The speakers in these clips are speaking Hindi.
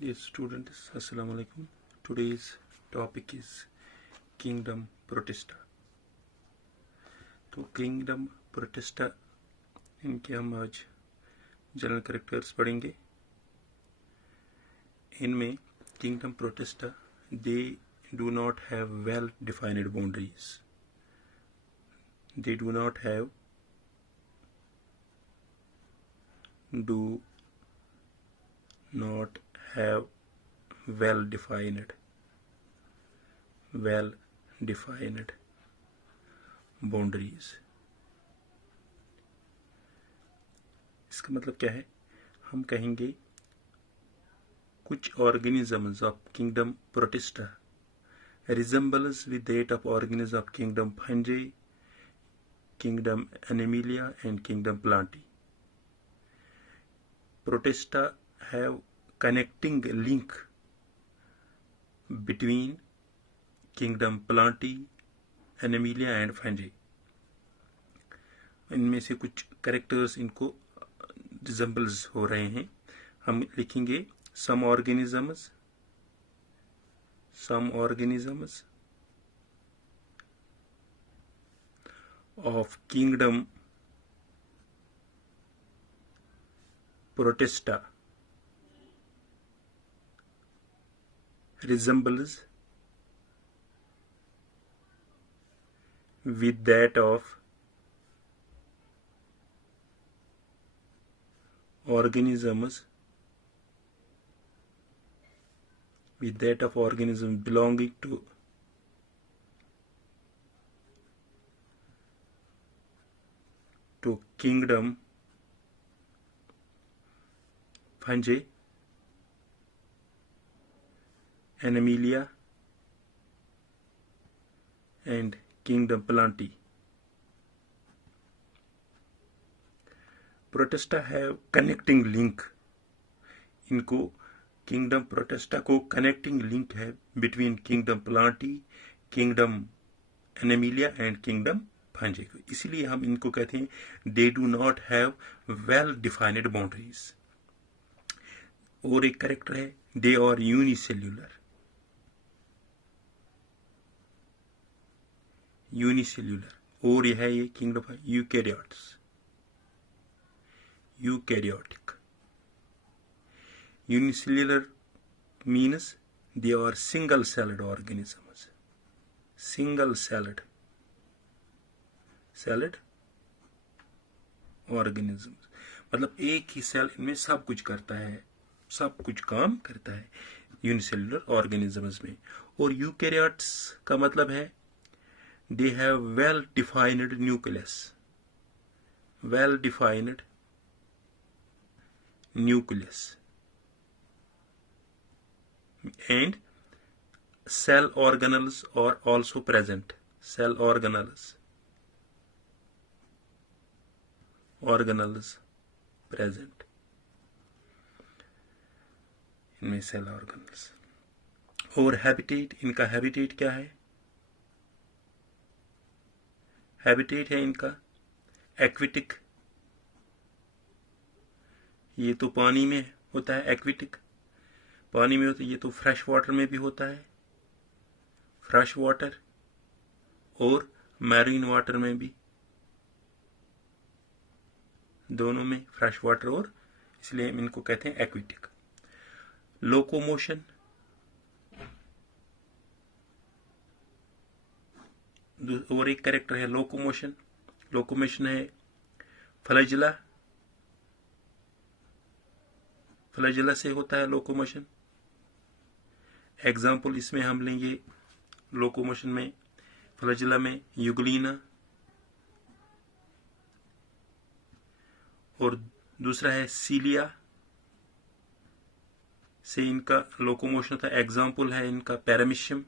Dear students, Assalamu alaikum. Today's topic is Kingdom Protesta. तो किंगडम प्रोटेस्टा इनके हम आज जनरल कैरेक्टर्स पढ़ेंगे. इनमें kingdom Protista they do not have well defined boundaries. They do not have well defined boundaries. इसका मतलब क्या है? हम कहेंगे कुछ organisms of kingdom protista resembles with that of organisms of kingdom fungi, kingdom animalia and kingdom plantae. Protista have connecting link between kingdom plantae, animalia and fungi. इनमें से कुछ कैरेक्टर्स इनको रिजेंबल्स हो रहे हैं. हम लिखेंगे some organisms of kingdom protesta resembles with that of organisms belonging to kingdom fungi, animalia and kingdom plantae. Protesta have connecting link. इनको किंगडम प्रोटेस्टा को कनेक्टिंग लिंक है between kingdom Plantae, kingdom Animalia and kingdom fungi को. इसलिए हम इनको कहते हैं they do not have well defined boundaries. और एक कैरेक्टर है दे आर यूनिसेल्यूलर. और यह है ये kingdom eukaryotic. Unicellular means they are single-celled organisms. Single-celled organisms मतलब एक ही सेल इनमें सब कुछ करता है, सब कुछ काम करता है यूनिसेल्युलर ऑर्गेनिजम्स में. और यूकैरियोट्स का मतलब है they have well defined nucleus and cell organelles are also present. present इनमें सेल ऑर्गेनल्स. और हैबिटेट, इनका हैबिटेट क्या है? हैबिटेट है इनका एक्विटिक. ये तो पानी में होता है एक्विटिक, पानी में होता है. ये तो फ्रेश वाटर में भी होता है, फ्रेश वाटर और मैरीन वाटर में भी, दोनों में फ्रेश वाटर और, इसलिए हम इनको कहते हैं एक्विटिक. लोकोमोशन, और एक कैरेक्टर है लोकोमोशन है फ्लैजिला से होता है लोकोमोशन. एग्जाम्पल इसमें हम लेंगे लोकोमोशन में, फ्लैजिला में यूग्लिना, और दूसरा है सीलिया से इनका लोकोमोशन था. एग्जाम्पल है इनका पैरामीशियम.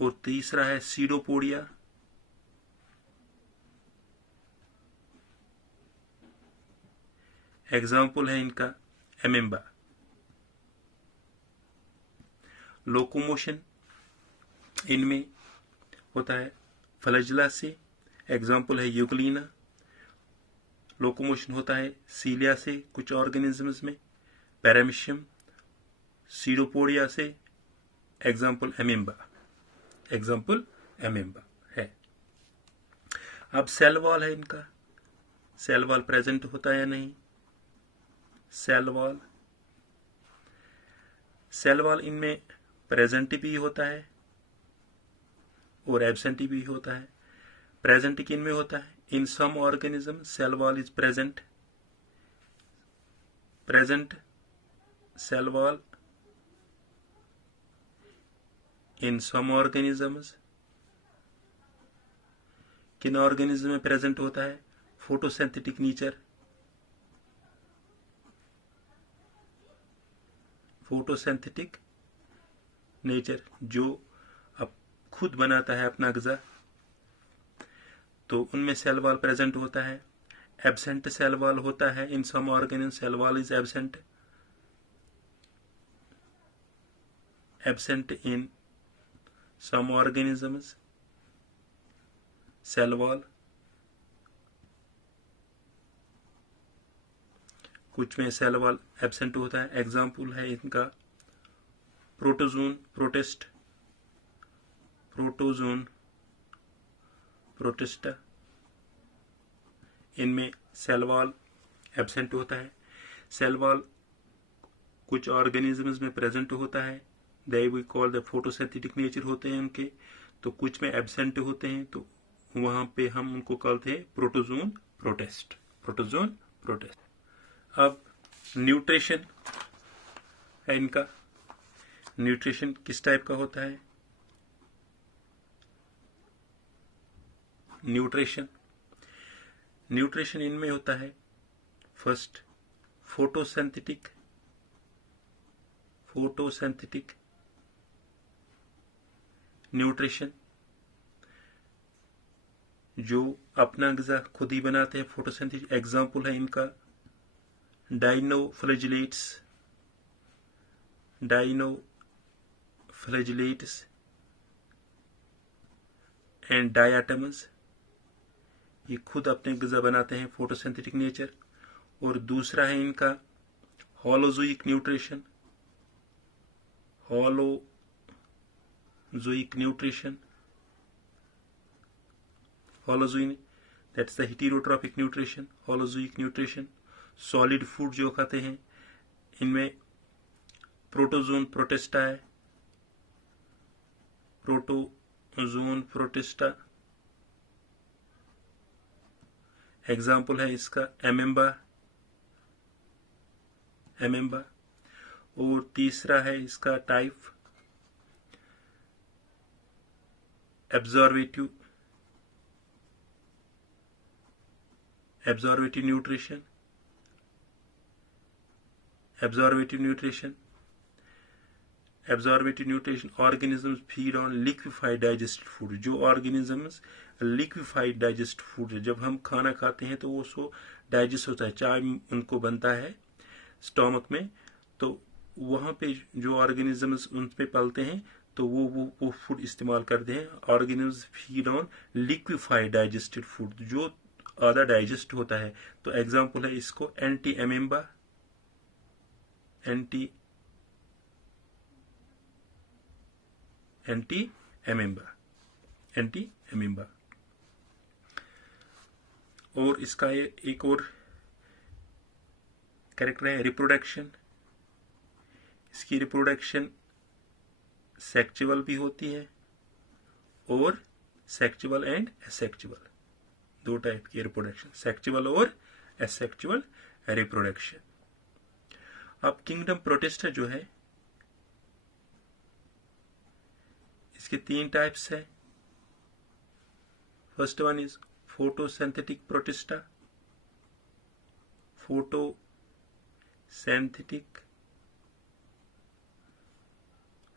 और तीसरा है सीडोपोडिया. एग्जाम्पल है इनका एमेम्बा. लोकोमोशन इनमें होता है फ्लैजिला से, एग्जाम्पल है यूग्लिना. लोकोमोशन होता है सीलिया से कुछ ऑर्गेनिजम्स में, पैरामीशियम, सीरोपोडिया से, एग्जाम्पल एमिम्बा है। अब सेल वॉल है इनका, सेल वॉल प्रेजेंट होता है या नहीं। सेल वॉल इनमें प्रेजेंट भी होता है और एब्सेंट भी होता है। प्रेजेंट किन में होता है? In some organism cell wall is present cell wall in some organisms. किन ऑर्गेनिज्म में प्रेजेंट होता है? फोटोसिंथेटिक नेचर जो अब खुद बनाता है अपना ग़िज़ा, तो उनमें सेल वॉल प्रेजेंट होता है। एब्सेंट सेल वॉल होता है in some organism, cell wall is absent in some organisms, cell wall कुछ में सेल वॉल एब्सेंट होता है। एग्जाम्पल है इनका प्रोटोजोन प्रोटिस्टा, इनमें सेल वॉल एब्सेंट होता है। सेल वॉल कुछ ऑर्गेनिजम्स में प्रेजेंट होता है, they we call the photosynthetic nature होते हैं उनके, तो कुछ में एब्सेंट होते हैं, तो वहां पे हम उनको कहते हैं प्रोटोजोन प्रोटिस्ट। अब न्यूट्रिशन है इनका। न्यूट्रिशन किस टाइप का होता है? न्यूट्रिशन इनमें होता है फर्स्ट फोटोसिंथेटिक न्यूट्रिशन, जो अपना ग़िज़ा खुद ही बनाते हैं, फोटोसिंथेटिक। एग्जाम्पल है इनका डाइनोफ्लैजिलेट्स एंड डायाटम्स, ये खुद अपने ग़िज़ा बनाते हैं, फोटोसिंथेटिक नेचर। और दूसरा है इनका holozoic nutrition holozoic, that's the heterotrophic nutrition. Holozoic nutrition solid food जो खाते हैं, इनमें प्रोटोजोन प्रोटिस्टा एग्जाम्पल है इसका एमिम्बा। और तीसरा है इसका type absorptive nutrition. Organisms feed on liquefied digested food, जो ऑर्गेनिजम्स लिक्विफाइड डाइजेस्ट फूड, जब हम खाना खाते हैं तो वो सो डाइजेस्ट होता है, चाय उनको बनता है स्टोमक में, तो वहाँ पे जो ऑर्गेनिजम्स उन पे पलते हैं तो वो फूड इस्तेमाल करते हैं। Organisms feed on liquefied digested food, जो आधा डाइजेस्ट होता है। तो एग्जाम्पल है इसको एंटी एमिम्बा। और इसका एक और कैरेक्टर है रिप्रोडक्शन। इसकी रिप्रोडक्शन सेक्सुअल भी होती है और सेक्सुअल एंड एसेक्सुअल, दो टाइप की रिप्रोडक्शन, सेक्सुअल और एसेक्सुअल रिप्रोडक्शन। अब किंगडम प्रोटिस्टा जो है, इसके 3 टाइप्स है। First one is photosynthetic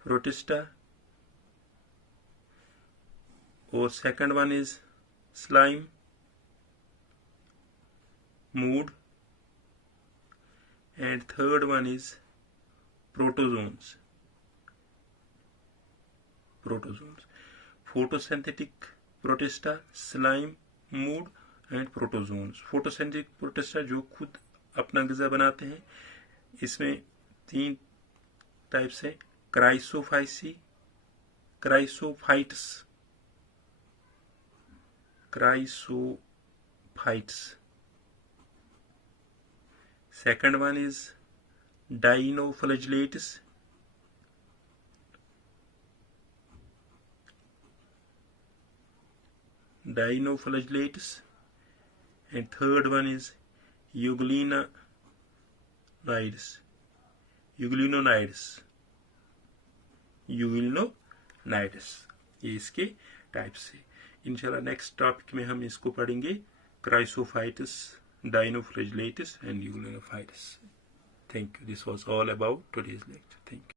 protista, और second one is slime mould, and third one is protozoans. Photosynthetic protista, slime mood, and protozoans. Photosynthetic protista जो खुद अपना ग़िज़ा बनाते हैं, इसमें 3 टाइप्स हैं, chrysophytes. Second one is dinoflagellates. And third one is euglenoids. ये इसके टाइप्स है। इंशाल्लाह नेक्स्ट टॉपिक में हम इसको पढ़ेंगे, chrysophytes, dinoflagellates and euglenoids. Thank you. This was all about today's lecture. Thank you.